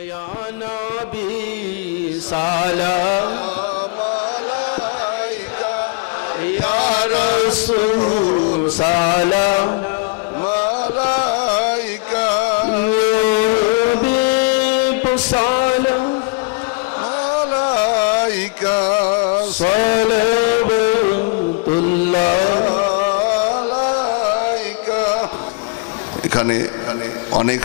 या नबी सलाम अलैका या रसूल सलाम अलैका हबीब सलाम अलैका सलावतुल्लाह अलैका। এখানে অনেক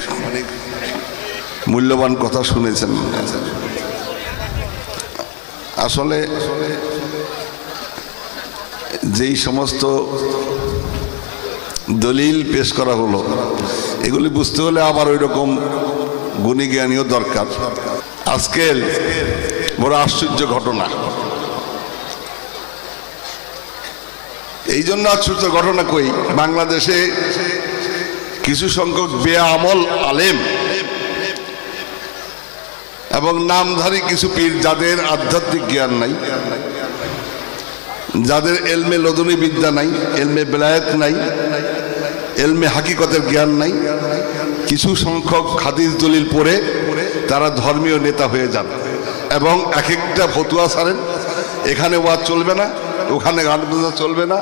মূল্যবান কথা শুনেছেন। আসলে যেই সমস্ত দলিল পেশ করা হলো এগুলি বুঝতে হলে আবার ওই রকম গুণী জ্ঞানীও দরকার। আজকের বড় আশ্চর্য ঘটনা, এই জন্য আশ্চর্য ঘটনা কই, বাংলাদেশে কিছু সংখ্যক বেআমল আলেম এবং নামধারী কিছু পীর যাদের আধ্যাত্মিক জ্ঞান নাই, যাদের এলমে লদুনী বিদ্যা নাই, এলমে বেলায়েত নাই, এলমে হাকিকতের জ্ঞান নাই, কিছু সংখ্যক হাদিস দলিল পড়ে তারা ধর্মীয় নেতা হয়ে যান এবং এক একটা ফতুয়া ছাড়েন। এখানে ওয়াজ চলবে না, ওখানে গান বাজনা চলবে না,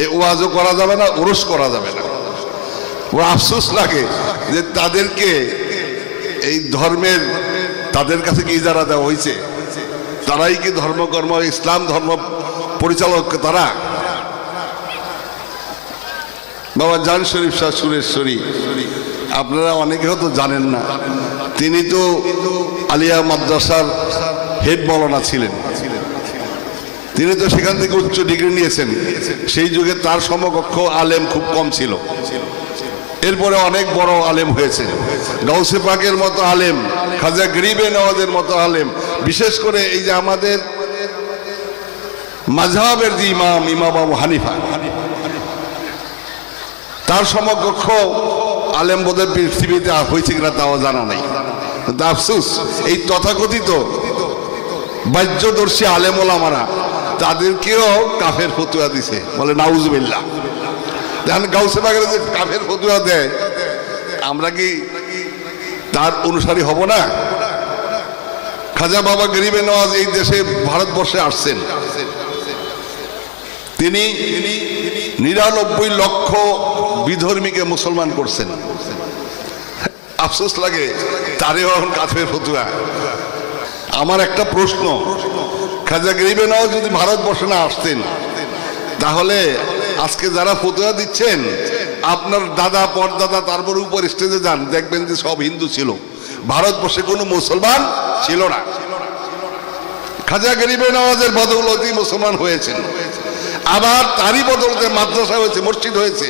এই ওয়াজও করা যাবে না, ওরস করা যাবে না। ও আফসোস লাগে যে তাদেরকে এই ধর্মের তাদের কাছে কি ইজারা দেওয়া হয়েছে, তারাই কি ধর্মকর্ম ইসলাম ধর্ম পরিচালক তারা। বাবা জান শরীফ শাহ সুরেশ্বরী আপনারা অনেকে হয়তো জানেন না, তিনি তো আলিয়া মাদ্রাসার হেড মৌলানা ছিলেন। তিনি তো সেখান থেকে উচ্চ ডিগ্রি নিয়েছেন। সেই যুগে তার সমকক্ষ আলেম খুব কম ছিল। এরপরে অনেক বড় আলেম হয়েছে, গাউসে পাকের মতো আলেম, খাজা গরিবে নওয়াজের মতো আলেম, বিশেষ করে এই যে আমাদের মাযহাবের যে ইমাম আবু হানিফা, তার সমকক্ষ আলেম বোধহয় পৃথিবীতে হয়েছে কিনা তাও জানা নাই। কিন্তু আফসোস এই তথাকথিত বাহ্যদর্শী আলেম ওলামারা তাদেরকেও কাফের ফতুয়া দিছে, বলে নাউজুবিল্লাহ। দেখেন গাউসে পাকের যে কাফের ফতুয়া দেয়, আমরা কি তার অনুসারী হব না? খাজা বাবা গরিবে নওয়াজ এই দেশে ভারতবর্ষে আসছেন, তিনি 99 লক্ষ বিধর্মীকে মুসলমান করছেন। আফসোস লাগে তারও এখন কাফের ফতুয়া। আমার একটা প্রশ্ন, খাজা গরিবে নওয়াজ যদি ভারতবর্ষে না আসতেন তাহলে আজকে যারা ফতুয়া দিচ্ছেন, আপনার দাদা পরদাদা তারপর উপর স্টেজে যান, দেখবেন যে সব হিন্দু ছিল, ভারতবর্ষে কোনো মুসলমান ছিল না। খাজা গরিবে নওয়াজের বদৌলতেই মুসলমান হয়েছেন, আবার তারই বদৌলতে মাদ্রাসা হয়েছে, মসজিদ হয়েছে,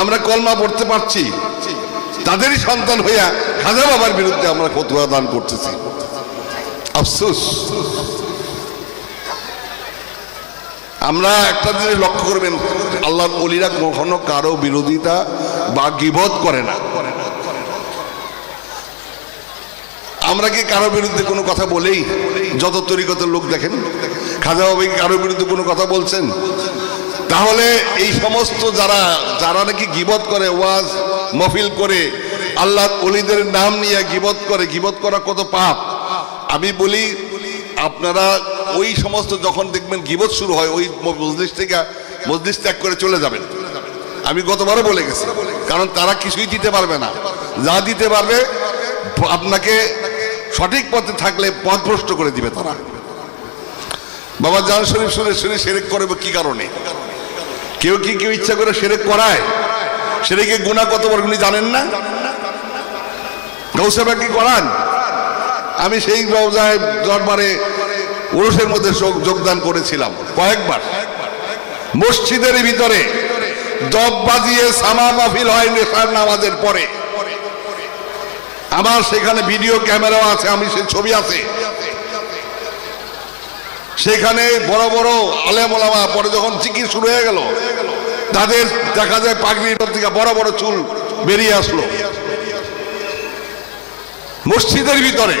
আমরা কলমা পড়তে পারছি। তাদেরই সন্তান হইয়া খাজা বাবার বিরুদ্ধে আমরা ফতুয়া দান করতেছি। আফসোস। আমরা একটা জিনিস লক্ষ্য করবেন, আল্লাহর ওলিরা কখনো কারো বিরোধিতা বা গীবত করে না। আমরা কি কারো বিরুদ্ধে কোনো কথা বলেই? যত তরিকতের লোক দেখেন, খাজা বাবা কি কারো বিরুদ্ধে কোনো কথা বলছেন? তাহলে এই সমস্ত যারা নাকি গীবত করে, ওয়াজ মহফিল করে, আল্লাহর ওলিদের নাম নিয়ে গীবত করে, গীবত করা কত পাপ। আমি বলি আপনারা ওই সমস্ত যখন দেখবেন গীবত শুরু হয়, ওই মজলিস ত্যাগ করে চলে যাবেন। আমি গতবারও বলে গেছি, কারণ তারা কিছুই দিতে পারবে না। যা দিতে পারবে আপনাকে সঠিক পথে থাকলে পথভ্রষ্ট করে দিবে তারা। বাবা জান শরীফ সুরেশ্বরী শিরক করবে কি কারণে? কেউ ইচ্ছা করে শিরক করায়? শিরকের গুনাহ কত বড় আপনি জানেন না? গাউসে পাক কি করান? আমি সেই রওজায় দরবারে উরুসের মধ্যে যোগদান করেছিলাম কয়েকবার। মসজিদের ভিতরে দব বাজিয়ে সামা মাহফিল হয় নেশার নামাজের পরে। আমার সেখানে ভিডিও ক্যামেরাও আছে, আমি সেই ছবি আছে। সেখানে বড় বড় আলেম ওলামা, পরে যখন জিকির শুরু হয়ে গেল, তাদের দেখা যায় পাগড়ির থেকে বড় বড় চুল বেরিয়ে আসলো মসজিদের ভিতরে।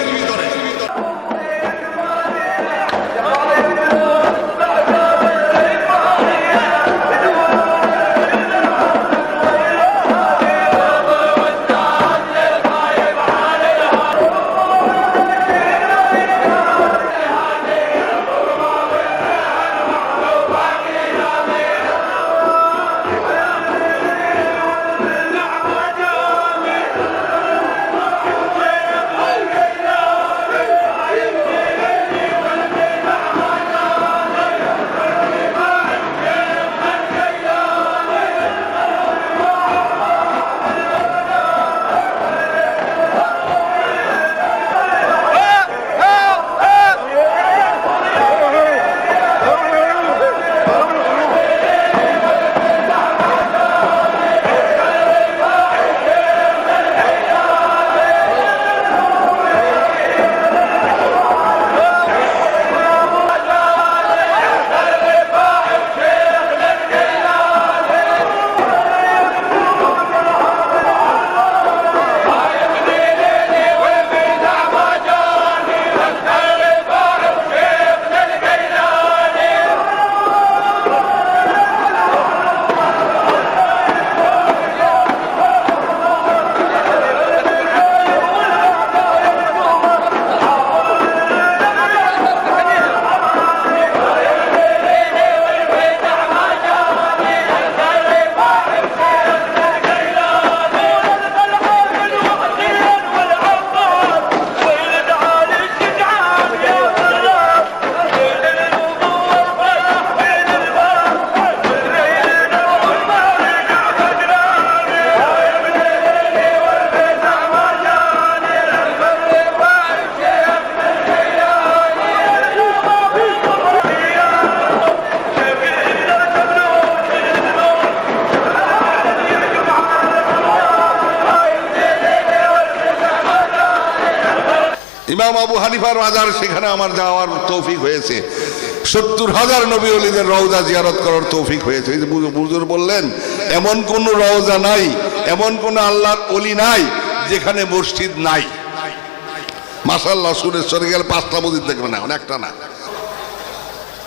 ইমাম আবু হানিফার মাজার, সেখানে আমার যাওয়ার তৌফিক হয়েছে। 70,000 নবী ওলিদের রওজা জিয়ারত করার তৌফিক হয়েছে। এই যে হুজুর বললেন, এমন কোন রওজা নাই, এমন কোন আল্লাহর ওলি নাই যেখানে মসজিদ নাই। মাশাআল্লাহ, সুরেশ্বরে গেলে 5টা মসজিদ দেখবেন, না একটা না।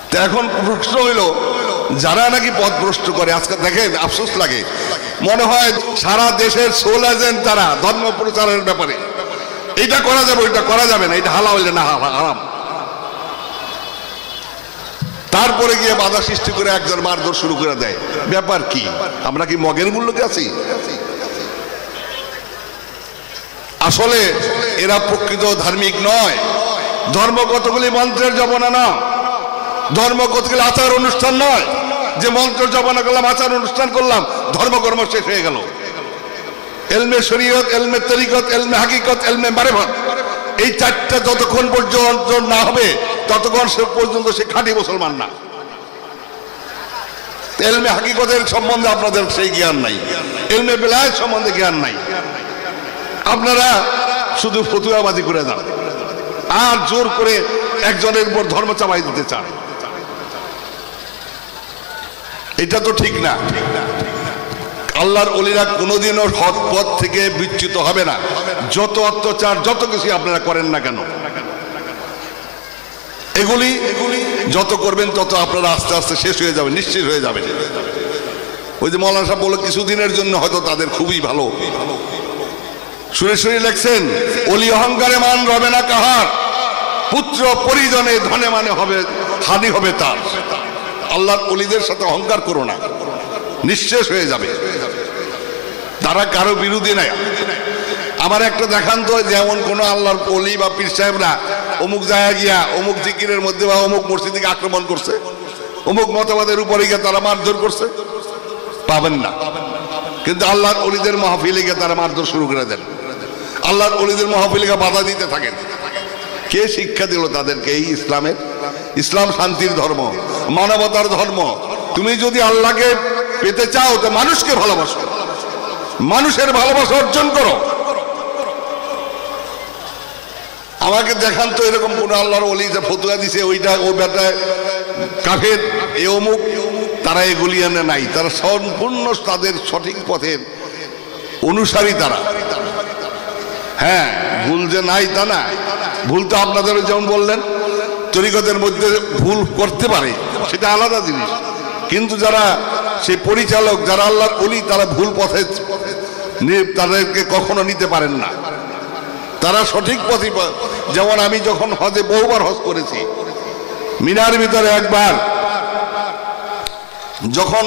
তো এখন প্রশ্ন হইল, যারা নাকি পথভ্রষ্ট করে, আজকে দেখেন আফসোস লাগে, মনে হয় সারা দেশের সোল এজেন্ট তারা ধর্ম প্রচারের ব্যাপারে। এটা করা যাবে, ওইটা করা যাবে না, এটা হালাল হইলে না হারাম। তারপরে গিয়ে বাধা সৃষ্টি করে একজন মারধর শুরু করে দেয়। ব্যাপার কি? আমরা কি মগের মূল্যকে আছি? আসলে এরা প্রকৃত ধার্মিক নয়। ধর্ম কতগুলি মন্ত্রের জপনা না, ধর্ম কতগুলি আচার অনুষ্ঠান নয় যে মন্ত্র জপনা করলাম, আচার অনুষ্ঠান করলাম, ধর্মকর্ম শেষ হয়ে গেল। এলমে শরীয়ত, এলমে তরিকত, এলমে হাকিকত, এলমে মারিফত, এই 4টা যতক্ষণ পর্যন্ত না হবে ততক্ষণ সে পর্যন্ত সে খাঁটি মুসলমান না। এলমে হাকিকতের সম্বন্ধে আপনাদের সেই জ্ঞান নাই, এলমে বেলায়েত সম্বন্ধে জ্ঞান নাই। আপনারা শুধু ফতুয়াবাজি করে যান আর জোর করে একজনের উপর ধর্ম চাপাই দিতে চান। এটা তো ঠিক না। আল্লাহর ওলিরা কোনোদিনও সৎ পথ থেকে বিচ্যুত হবে না, যত অত্যাচার যত কিছু আপনারা করেন না কেন। এগুলি যত করবেন তত আপনারা আস্তে আস্তে শেষ হয়ে যাবে, নিশ্চিত হয়ে যাবে। ওই যে মৌলানা সাহেব বলল, কিছুদিনের জন্য হয়তো তাদের খুবই ভালো। সুরেশ্বরী লেখছেন, অলি অহংকারে মান রবে না কাহার, পুত্র পরিজনে ধনে মানে হবে হানি হবে তার। আল্লাহর ওলিদের সাথে অহংকার করো না, নিঃশেষ হয়ে যাবে। তারা কারো বিরোধী নাই। আমার একটা দেখান তো, যেমন কোন আল্লাহর ওলি বা পীর সাহেবরা অমুক জায়গায় গিয়া অমুক জিকিরের মধ্যে বা অমুক মসজিদকে আক্রমণ করছে, অমুক মতবাদের উপরে গিয়ে তারা মারধর করছে, পাবেন না। কিন্তু আল্লাহর ওলিদের মাহফিলে গিয়ে তারা মারধর শুরু করে দেন, আল্লাহর ওলিদের মাহফিলে বাধা দিতে থাকেন। কে শিক্ষা দিল তাদেরকে এই ইসলামের? ইসলাম শান্তির ধর্ম, মানবতার ধর্ম। তুমি যদি আল্লাহকে পেতে চাও তো মানুষকে ভালোবাসো, মানুষের ভালোবাসা অর্জন করো। আমাকে দেখান তো এরকম কোন আল্লাহর ওলি যে ফতুয়া দিছে ওইটা ও বেটায় কাফের, এ অমুক, তারা এগুলি এনে নাই। তারা সম্পূর্ণ তাদের সঠিক পথের অনুসারী তারা। হ্যাঁ, ভুল যে নাই তা না, ভুল তো আপনাদের যেমন বললেন তরিকতের মধ্যে ভুল করতে পারে, সেটা আলাদা জিনিস। কিন্তু যারা সেই পরিচালক, যারা আল্লাহর ওলি, তারা ভুল পথে তাদেরকে কখনো নিতে পারেন না। তারা সঠিক পথে, যেমন আমি যখন হজে বহুবার হজ করেছি, মিনার ভিতরে একবার যখন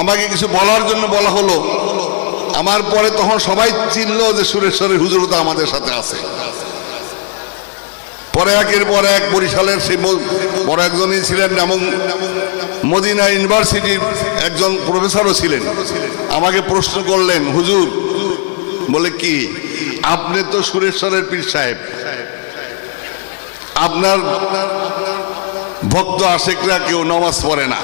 আমাকে কিছু বলার জন্য বলা হলো, আমার পরে তখন সবাই চিনলো যে সুরেশ্বরের হুজুর তো আমাদের সাথে আছে। পরে একের পর এক বরিশালের সেই বড় একজনই ছিলেন এবং মদিনা ইউনিভার্সিটির একজন প্রফেসরও ছিলেন। আমাকে প্রশ্ন করলেন, হুজুর বলে কি, আপনি তো সুরেশ্বরের পীর সাহেব, আপনার ভক্ত আশেকরা কেউ নামাজ পড়ে না,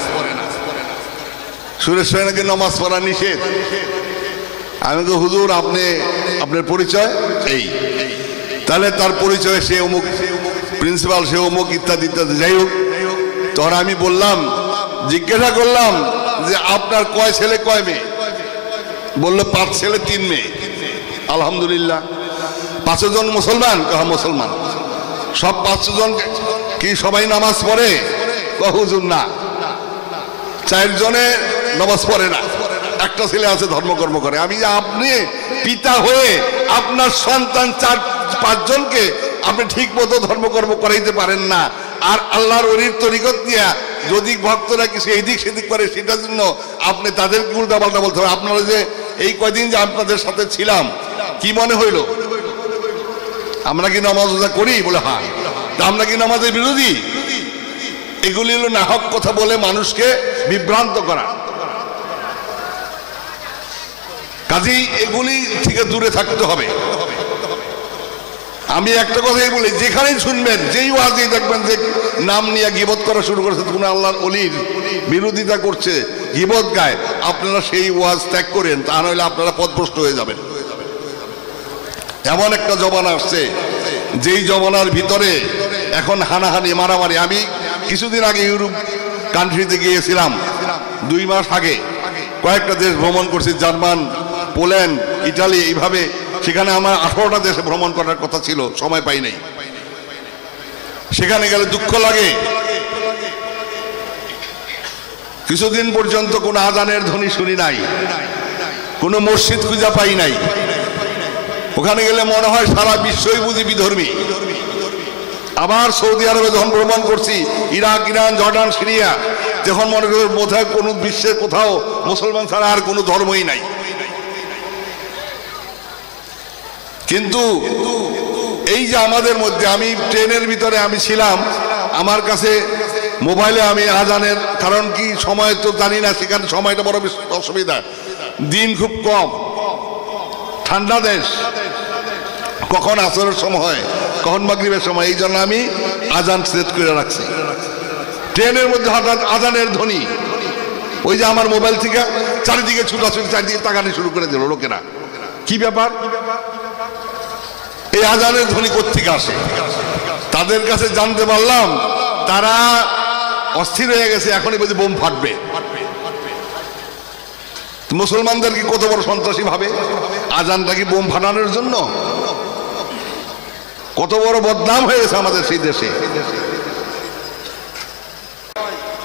সুরেশ্বরে নাকি নামাজ পড়া নিষেধ। আমি তো হুজুর আপনি আপনার পরিচয় এই, তাহলে তার পরিচয় সে অমুক প্রিন্সিপাল, সে অমুক ইত্যাদি ইত্যাদি। যাই হোক, তখন আমি বললাম, জিজ্ঞাসা করলাম যে আপনার কয় ছেলে কয় মেয়ে? বললো 5 ছেলে 3 মেয়ে। আলহামদুলিল্লাহ। 5 জন মুসলমান? মুসলমান। সব 5 জন কি সবাই নামাজ পড়ে? হুজুর না, 4 জনে নামাজ পড়ে না, একটা ছেলে আছে ধর্মকর্ম করে। আমি যে আপনি পিতা হয়ে আপনার সন্তান 4-5 জনকে আপনি ঠিক মতো ধর্মকর্ম করাইতে পারেন না, আর আল্লাহর ওলির তরিকত দিয়া যদি ভক্তরা কিছু এইদিক সেদিক করে সেটার জন্য আপনি তাদেরকে উল্টাপাল্টা বলতে হবে। আপনারা যে এই কয়দিন যে আপনাদের সাথে ছিলাম, কি মনে হইল? আমরা কি নামাজ রোজা করি? বলে হ্যাঁ। আমরা কি নামাজের বিরোধী? এগুলি হলো নাহক কথা বলে মানুষকে বিভ্রান্ত করা। কাজেই এগুলি থেকে দূরে থাকতে হবে। আমি একটা কথাই বলি, যেখানেই শুনবেন, যেই ওয়াজেই দেখবেন যে নাম নিয়ে গীবত করা শুরু করেছে, কোন আল্লাহর ওলির বিরোধিতা করছে, গীবত গায়, আপনারা সেই ওয়াজ ত্যাগ করেন, তা নইলে আপনারা পথভ্রষ্ট হয়ে যাবেন। এমন একটা জমানা আসছে যেই জমানার ভিতরে এখন হানাহানি মারামারি। আমি কিছুদিন আগে ইউরোপ কান্ট্রিতে গিয়েছিলাম, 2 মাস আগে কয়েকটা দেশ ভ্রমণ করছি, জার্মান, পোল্যান্ড, ইটালি, এইভাবে। সেখানে আমার 18টা দেশে ভ্রমণ করার কথা ছিল, সময় পাই নাই। সেখানে গেলে দুঃখ লাগে, কিছুদিন পর্যন্ত কোনো আজানের ধ্বনি শুনি নাই, কোনো মসজিদ খুঁজে পাই নাই। ওখানে গেলে মনে হয় সারা বিশ্বই বুঝি বিধর্মী। আবার সৌদি আরবে যখন ভ্রমণ করছি, ইরাক, ইরান, জর্ডান, সিরিয়া, তখন মনে করি বোধহয় কোনো বিশ্বের কোথাও মুসলমান ছাড়া আর কোনো ধর্মই নাই। কিন্তু এই যে আমাদের মধ্যে, আমি ট্রেনের ভিতরে আমি ছিলাম, আমার কাছে মোবাইলে আমি আজানের, কারণ কি সময় তো জানি না, সেখানে সময়টা বড় অসুবিধা, দিন খুব কম, ঠান্ডা দেশ, কখন আসরের সময়, কখন মাগরিবের সময়, এই জন্য আমি আজান সেট করে রাখছি। ট্রেনের মধ্যে হঠাৎ আজানের ধ্বনি, ওই যে আমার মোবাইল থেকে চারিদিকে ছুটাছুটি, চারিদিকে তাকানি শুরু করে দিল লোকেরা। কি ব্যাপার? এই আজানের ধ্বনি কোত্থেকে আসে? তাদের কাছে জানতে পারলাম তারা অস্থির হয়ে গেছে, এখনই বলছে বোম ফাটবে। মুসলমানদের কি কত বড় সন্ত্রাসী ভাবে? আজানটা কি বোম ফাটানোর জন্য? কত বড় বদনাম হয়ে গেছে আমাদের সেই দেশে।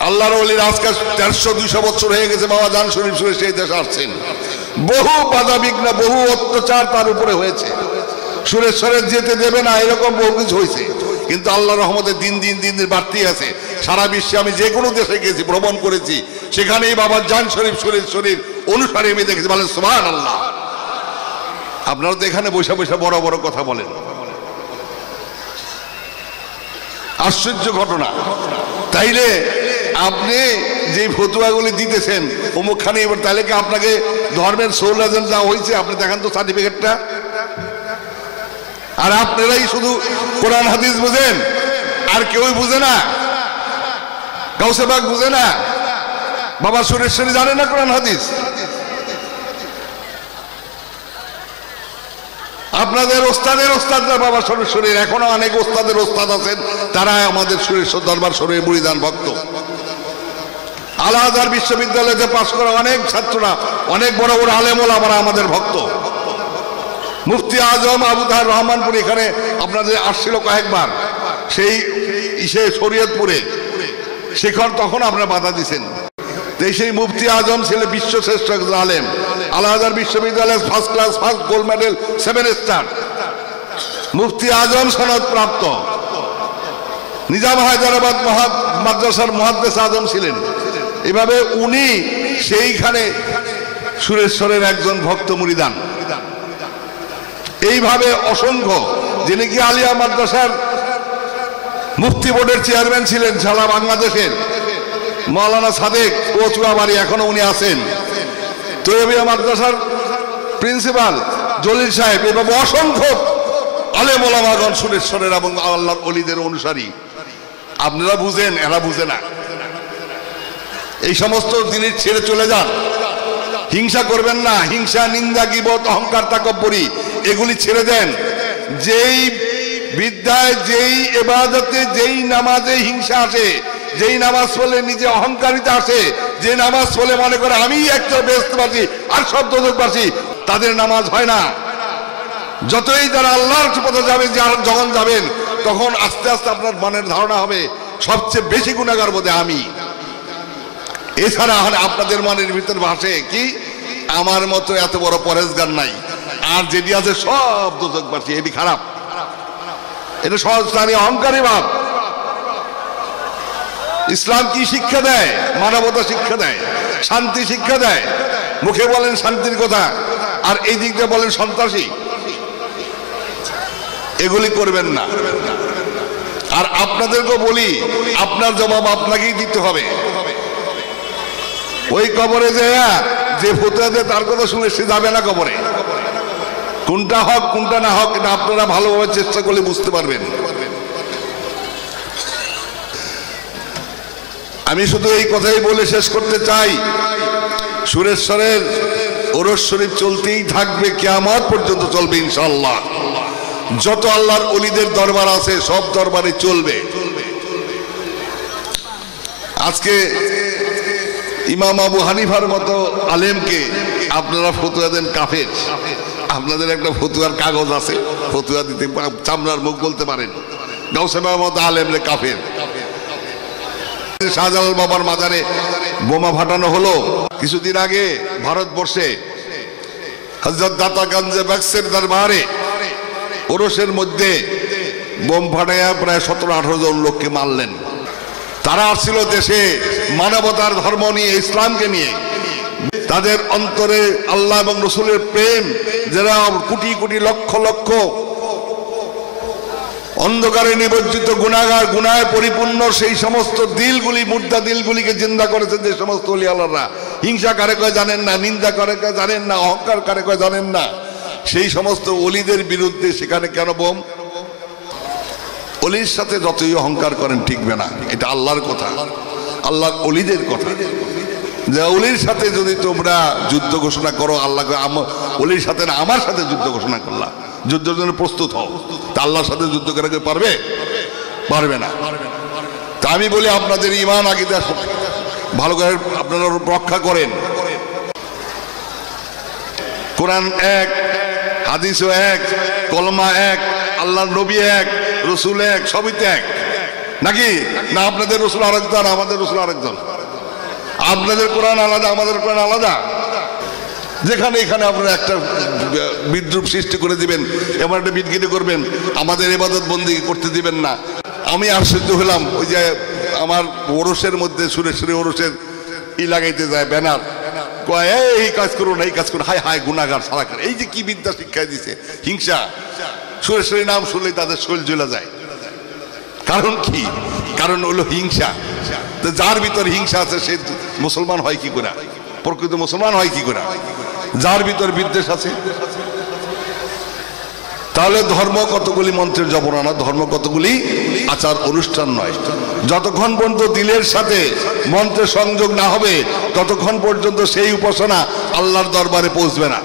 আল্লাহর ওলির আজকে 150-200 বছর হয়ে গেছে বাবা জান শরীফ সুরে সেই দেশে আসছেন। বহু বাধা বিঘ্ন, বহু অত্যাচার তার উপরে হয়েছে। সুরেশ্বরের যেতে দেবে না, এরকম বহু কিছু হয়েছে। কিন্তু আল্লাহ রহমতে দিন দিন দিন দিন বাড়তি আছে। সারা বিশ্বে আমি যে কোনো দেশে গেছি, ভ্রমণ করেছি, সেখানেই বাবা জান শরীফ সুরেশ্বরীর অনুসারে আমি দেখেছি। বলেন সুবহানাল্লাহ। আপনারা তো এখানে বসে বসে বড় বড় কথা বলেন, আশ্চর্য ঘটনা। তাইলে আপনি যে ফতুয়াগুলি দিতেছেন অমুকখানে, এবার তাহলে কি আপনাকে ধর্মের সোল এজেন্ট যা হয়েছে? আপনি দেখেন তো সার্টিফিকেটটা। আর আপনারাই শুধু কোরআন হাদিস বুঝেন, আর কেউই বুঝে না। গাউসে বাগ বুঝে না, বাবা সুরেশ্বরী জানে না কোরআন হাদিস। আপনাদের ওস্তাদের ওস্তাদরা বাবা সুরেশ্বরীর, এখনো অনেক ওস্তাদের ওস্তাদ আছেন, তারা আমাদের সুরেশ্বর দরবার শরীর মুরিদান ভক্ত। আল আজহার বিশ্ববিদ্যালয়তে পাশ করা অনেক ছাত্ররা, অনেক বড় বড় আলেম ওলামারা আমাদের ভক্ত। মুফতি আজম আবু তাহের রহমানপুর এখানে আপনাদের আসছিল কয়েকবার, সেই শরীয়তপুরে, সেখান তখন আপনারা বাধা দিচ্ছেন। সেই মুফতি আজম ছিলেন বিশ্বশ্রেষ্ঠ আলেম, আল আজহার বিশ্ববিদ্যালয় first class, first gold medal, 7 star, মুফতি আজম সনদ প্রাপ্ত। নিজাম হায়দ্রাবাদ মাদ্রাসার মুহাদ্দিস আজম ছিলেন। এভাবে উনি সেইখানে সুরেশ্বরের একজন ভক্ত মুরিদান। এইভাবে অসংখ্য, যিনি কি আলিয়া মাদ্রাসার মুফতি বোর্ডের চেয়ারম্যান ছিলেন সারা বাংলাদেশের, মাওলানা সাদেক কচুয়াবাড়ি, এখনো উনি আছেন। তৈয়বিয়া মাদ্রাসার প্রিন্সিপাল জলিল সাহেব, এভাবে অসংখ্য আলেম ওলামাগণ সুরেশ্বরের এবং আল্লাহর ওলিদের অনুসারী। আপনারা বুঝেন, এরা বুঝে না। এই সমস্ত জিনিস ছেড়ে চলে যান, হিংসা করবেন না। হিংসা, নিন্দা, গীবত, অহংকার, তাকব্বুরি এগুলি ছেড়ে দেন। যেই বিদ্যায়, যেই ইবাদতে, যেই নামাজে হিংসা আসে, যেই নামাজ পড়লে নিজে অহংকারিতা আসে, যে নামাজ পড়লে মনে করে আমি একটা বেহেশতবাসী আর সব দোজখবাসী, তাদের নামাজ হয় না। যতই যারা আল্লাহর পথে যাবেন, যখন যাবেন, তখন আস্তে আস্তে আপনার মনের ধারণা হবে সবচেয়ে বেশি গুনাহগার বোধে আমি। এছাড়া আপনাদের মনের ভিতর ভাসে কি, আমার মতো এত বড় পরেজগার নাই, আর যেটি আছে সব দোজখবাসী, এটি খারাপ। এটা সহজস্থানীয় অহংকারী ভাব। ইসলাম কি শিক্ষা দেয়? মানবতা শিক্ষা দেয়, শান্তি শিক্ষা দেয়। মুখে বলেন শান্তির কথা, আর এই দিক দিয়ে বলেন সন্ত্রাসী। এগুলি করবেন না। আর আপনাদেরকে বলি, আপনার জবাব আপনাকেই দিতে হবে। ওই কবরে যে ফতুয়া দেয় তার কথা শুনে সে যাবে না কবরে। কোনটা হক কোনটা না হক এটা আপনারা ভালোভাবে চেষ্টা করলে বুঝতে পারবেন। আমি শুধু এই কথাই বলে শেষ করতে চাই, সুরেশ্বরের ওরস শরীফ চলতেই থাকবে, কিয়ামত পর্যন্ত চলবে ইনশাআল্লাহ। যত আল্লাহর ওলিদের দরবার আছে সব দরবারে চলবে। আজকে ইমাম আবু হানিফার মতো আলেমকে আপনারা ফতুয়া দেন কাফের। আপনাদের একটা ফতুয়ার কাগজ আছে, ফতুয়া দিতে চামড়ার মুখ বলতে পারেন। গাউসে বাবার মতো আলেমরে কাফের। শাহজালাল বাবার মাজারে বোমা ফাটানো হলো কিছুদিন আগে ভারতবর্ষে, হযরত দাতাগঞ্জে বক্সের দরবারে ওরসের মধ্যে বোম ফাটাইয়া প্রায় 17-18 জন লোককে মারলেন। তারা আসছিল দেশে মানবতার ধর্ম নিয়ে, ইসলামকে নিয়ে। তাদের অন্তরে আল্লাহ এবং রসুলের প্রেম, যারা কোটি কোটি লক্ষ লক্ষ অন্ধকারে নিমজ্জিত গুনাহগার, গুনাহে পরিপূর্ণ সেই সমস্ত দিলগুলি, মুর্দা দিলগুলিকে জিন্দা করেছেন যে সমস্ত ওলি আল্লাহরা। হিংসা কারে কয় জানেন না, নিন্দা কারে কয় জানেন না, অহংকার কারে কয় জানেন না। সেই সমস্ত ওলিদের বিরুদ্ধে সেখানে কেন বোম? ওলির সাথে যতই অহংকার করেন ঠিকবে না। এটা আল্লাহর কথা, আল্লাহর ওলিদের কথা। যে ওলির সাথে যদি তোমরা যুদ্ধ ঘোষণা করো, আল্লাহ ওলির সাথে না আমার সাথে যুদ্ধ ঘোষণা করলা, যুদ্ধের জন্য প্রস্তুত হও, তা আল্লাহর সাথে যুদ্ধ করে পারবে? পারবে না। তা আমি বলি আপনাদের ঈমান আকীদা ভালো করে আপনারা রক্ষা করেন। কোরআন এক, হাদিসও এক, কলমা এক, আল্লাহর নবী এক, রসুল এক, সবই তো এক নাকি? না আপনাদের রসুল আরেকজন, আমাদের রসুল আরেকজন? আপনাদের কোরআন আলাদা, আমাদের কোরআন আলাদা। যেখানে এখানে আপনারা একটা বিদ্রুপ সৃষ্টি করে দিবেন, এমন একটা বিদঘিত করবেন, আমাদের ইবাদত বন্দেগী করতে দিবেন না। আমি আশ্চর্য হলাম, ওই যে আমার ওরসের মধ্যে সুরেশ্বরী ওরসের লাগাইতে যায় ব্যানার, কয় এই কাজ করুন, এই কাজ করুন, হায় হায় গুনাহগার সারাকার। এই যে কি বিদ্যা শিক্ষা দিছে, হিংসা। সুরেশ্বরী নাম শুনলেই তাদের শরীর জ্বলে যায়। কারণ কি? কারণ হলো হিংসা। যার ভিতর হিংসা আছে সে মুসলমান হয় কি করে? প্রকৃত মুসলমান হয় কি করে? যার ভিতর বিদ্বেষ আছে। তাহলে ধর্ম কতগুলি মন্ত্রের জবরানা, ধর্ম কতগুলি আচার অনুষ্ঠান নয়। যতক্ষণ পর্যন্ত দিলের সাথে মন্ত্রের সংযোগ না হবে ততক্ষণ পর্যন্ত সেই উপাসনা আল্লাহর দরবারে পৌঁছবে না।